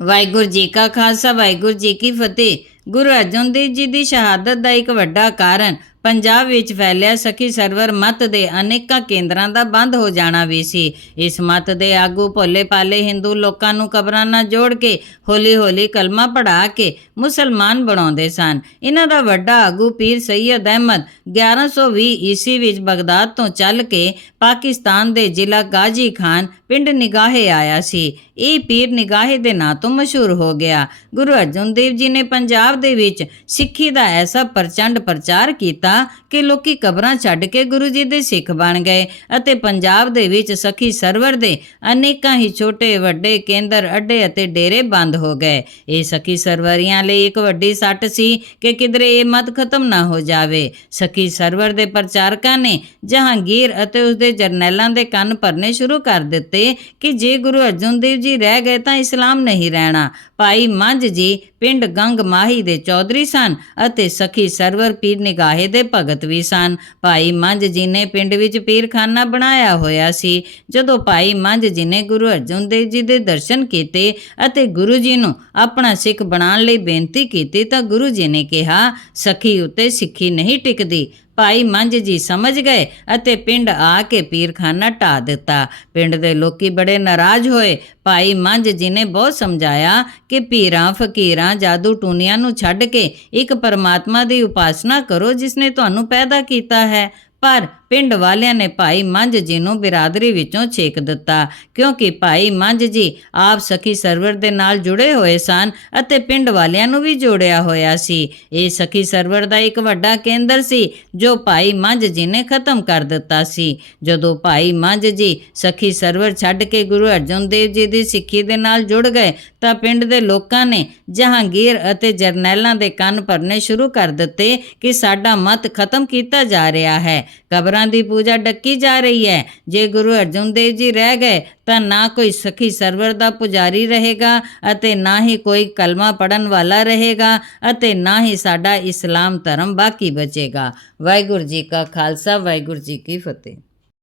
ਵਾਹਿਗੁਰੂ ਜੀ ਕਾ ਖਾਲਸਾ, ਵਾਹਿਗੁਰੂ ਜੀ ਕੀ ਫਤਿਹ। ਗੁਰੂ ਅਰਜਨ ਦੇਵ ਜੀ ਦੀ ਸ਼ਹਾਦਤ ਦਾ ਇੱਕ ਵੱਡਾ ਕਾਰਨ ਪੰਜਾਬ ਵਿੱਚ ਫੈਲਿਆ ਸਖੀ ਸਰਵਰ ਮਤ ਦੇ ਅਨੇਕਾਂ ਕੇਂਦਰਾਂ ਦਾ ਬੰਦ ਹੋ ਜਾਣਾ ਵੀ ਸੀ। ਇਸ ਮਤ ਦੇ ਆਗੂ ਭੋਲੇ ਪਾਲੇ ਹਿੰਦੂ ਲੋਕਾਂ ਨੂੰ ਕਬਰਾਂ ਨਾਲ ਜੋੜ ਕੇ, ਹੌਲੀ-ਹੌਲੀ ਕਲਮਾ ਪੜਾ ਕੇ ਮੁਸਲਮਾਨ ਬਣਾਉਂਦੇ ਸਨ। ਇਹਨਾਂ ਦਾ ਵੱਡਾ ਆਗੂ ਪੀਰ ਸੈਯਦ ਅਹਿਮਦ 1120 ਈਸਵੀ ਵਿੱਚ ਬਗਦਾਦ ਤੋਂ ਚੱਲ ਕੇ ਪਾਕਿਸਤਾਨ ਦੇ ਜ਼ਿਲ੍ਹਾ ਗਾਜੀ ਖਾਨ ਪਿੰਡ ਨਿਗਾਹੇ ਆਇਆ ਸੀ। ਇਹ ਪੀਰ ਨਿਗਾਹੇ ਦੇ ਨਾਂ ਤੋਂ ਮਸ਼ਹੂਰ ਹੋ ਗਿਆ। ਗੁਰੂ ਅਰਜਨ ਦੇਵ ਜੀ ਨੇ ਪੰਜਾਬ ਦੇ ਵਿੱਚ ਸਿੱਖੀ ਦਾ ਐਸਾ ਪ੍ਰਚੰਡ ਪ੍ਰਚਾਰ ਕੀਤਾ ਕਿ ਲੋਕੀ ਕਬਰਾਂ ਛੱਡ ਕੇ ਗੁਰੂ ਜੀ ਦੇ ਸਿੱਖ ਬਣ ਗਏ ਅਤੇ ਪੰਜਾਬ ਦੇ ਵਿੱਚ ਸਖੀ ਸਰਵਰ ਦੇ ਅਨੇਕਾਂ ਹੀ ਛੋਟੇ, ਵੱਡੇ ਕੇਂਦਰ, ਅੱਡੇ ਅਤੇ ਡੇਰੇ ਬੰਦ ਹੋ ਗਏ। ਇਹ ਸਖੀ ਸਰਵਰੀਆਂ ਲਈ ਇੱਕ ਵੱਡੀ ਸੱਟ ਸੀ ਕਿ ਕਿਧਰੇ ਇਹ ਮਤ ਖਤਮ ਨਾ ਹੋ ਜਾਵੇ। ਸਖੀ ਸਰਵਰ ਦੇ ਪ੍ਰਚਾਰਕਾਂ ਨੇ ਜਹਾਂਗੀਰ ਅਤੇ ਉਸਦੇ ਜਰਨੈਲਾਂ ਦੇ ਕੰਨ ਭਰਨੇ ਸ਼ੁਰੂ ਕਰ ਦਿੱਤੇ ਕਿ ਜੇ ਗੁਰੂ ਅਰਜਨ ਦੇਵ ਜੀ ਰਹਿ ਗਏ ਤਾਂ ਇਸਲਾਮ ਨਹੀਂ ਰਹਿਣਾ। ਭਾਈ ਮੰਝ ਜੀ, ਪਿੰਡ ਗੰਗ ਮਾਹੀ ਦੇ ਚੌਧਰੀ ਸਨ ਅਤੇ ਸਖੀ ਸਰਵਰ ਪੀਰ ਨਿਗਾਹੇ ਦੇ ਭਗਤ ਵੀ ਸਨ। ਭਾਈ ਮੰਝ ਜੀ ਨੇ ਪਿੰਡ ਵਿੱਚ ਪੀਰਖਾਨਾ ਬਣਾਇਆ ਹੋਇਆ ਸੀ। ਜਦੋਂ ਭਾਈ ਮੰਝ ਜੀ ਨੇ ਗੁਰੂ ਅਰਜਨ ਦੇਵ ਜੀ ਦੇ ਦਰਸ਼ਨ ਕੀਤੇ ਅਤੇ ਗੁਰੂ ਜੀ ਨੂੰ ਆਪਣਾ ਸਿੱਖ ਬਣਾਉਣ ਲਈ ਬੇਨਤੀ ਕੀਤੀ ਤਾਂ ਗੁਰੂ ਜੀ ਨੇ ਕਿਹਾ, ਸਖੀ ਉੱਤੇ ਸਿੱਖੀ ਨਹੀਂ ਟਿਕਦੀ। ਭਾਈ ਮੰਝ ਜੀ ਸਮਝ ਗਏ ਅਤੇ ਪਿੰਡ ਆ ਕੇ ਪੀਰਖਾਨਾ ਢਾ ਦਿੱਤਾ। ਪਿੰਡ ਦੇ ਲੋਕੀ ਬੜੇ ਨਾਰਾਜ਼ ਹੋਏ। ਭਾਈ ਮੰਝ ਜੀ ਨੇ ਬਹੁਤ ਸਮਝਾਇਆ ਕਿ ਪੀਰਾਂ, ਫਕੀਰਾਂ, ਜਾਦੂ ਟੂਨੀਆਂ ਨੂੰ ਛੱਡ ਕੇ ਇੱਕ ਪਰਮਾਤਮਾ ਦੀ ਉਪਾਸਨਾ ਕਰੋ ਜਿਸ ਨੇ ਤੁਹਾਨੂੰ ਪੈਦਾ ਕੀਤਾ ਹੈ। ਪਰ ਪਿੰਡ ਵਾਲਿਆਂ ਨੇ ਭਾਈ ਮੰਝ ਜੀ ਨੂੰ ਬਿਰਾਦਰੀ ਵਿੱਚੋਂ ਛੇਕ ਦਿੱਤਾ, ਕਿਉਂਕਿ ਭਾਈ ਮੰਝ ਜੀ ਆਪ ਸਖੀ ਸਰਵਰ ਦੇ ਨਾਲ ਜੁੜੇ ਹੋਏ ਸਨ ਅਤੇ ਪਿੰਡ ਵਾਲਿਆਂ ਨੂੰ ਵੀ ਜੋੜਿਆ ਹੋਇਆ ਸੀ। ਇਹ ਸਖੀ ਸਰਵਰ ਦਾ ਇੱਕ ਵੱਡਾ ਕੇਂਦਰ ਸੀ, ਜੋ ਭਾਈ ਮੰਝ ਜੀ ਨੇ ਖਤਮ ਕਰ ਦਿੱਤਾ ਸੀ। ਜਦੋਂ ਭਾਈ ਮੰਝ ਜੀ ਸਖੀ ਸਰਵਰ ਛੱਡ ਕੇ ਗੁਰੂ ਅਰਜਨ ਦੇਵ ਜੀ ਦੀ ਸਿੱਖੀ ਦੇ ਨਾਲ ਜੁੜ ਗਏ, ਤਾਂ ਪਿੰਡ ਦੇ ਲੋਕਾਂ ਨੇ ਜਹਾਂਗੀਰ ਅਤੇ ਜਰਨੈਲਾਂ ਦੇ ਕੰਨ ਭਰਨੇ ਸ਼ੁਰੂ ਕਰ ਦਿੱਤੇ ਕਿ ਸਾਡਾ ਮਤ ਖਤਮ ਕੀਤਾ ਜਾ ਰਿਹਾ ਹੈ। ਕਬਰਾਂ ਦੀ ਪੂਜਾ ਡੱਕੀ ਜਾ ਰਹੀ ਹੈ। ਜੇ ਗੁਰੂ ਅਰਜਨ ਦੇਵ ਜੀ ਰਹਿ ਗਏ, ਤਾਂ ਨਾ ਕੋਈ ਸਖੀ ਸਰਵਰ ਦਾ ਪੁਜਾਰੀ ਰਹੇਗਾ ਅਤੇ ਨਾ ਹੀ ਕੋਈ ਕਲਮਾ ਪੜਨ ਵਾਲਾ ਰਹੇਗਾ ਅਤੇ ਨਾ ਹੀ ਸਾਡਾ ਇਸਲਾਮ ਧਰਮ ਬਾਕੀ ਬਚੇਗਾ। ਵਾਹਿਗੁਰੂ ਜੀ ਕਾ ਖਾਲਸਾ, ਵਾਹਿਗੁਰੂ ਜੀ ਕੀ ਫਤਿਹ।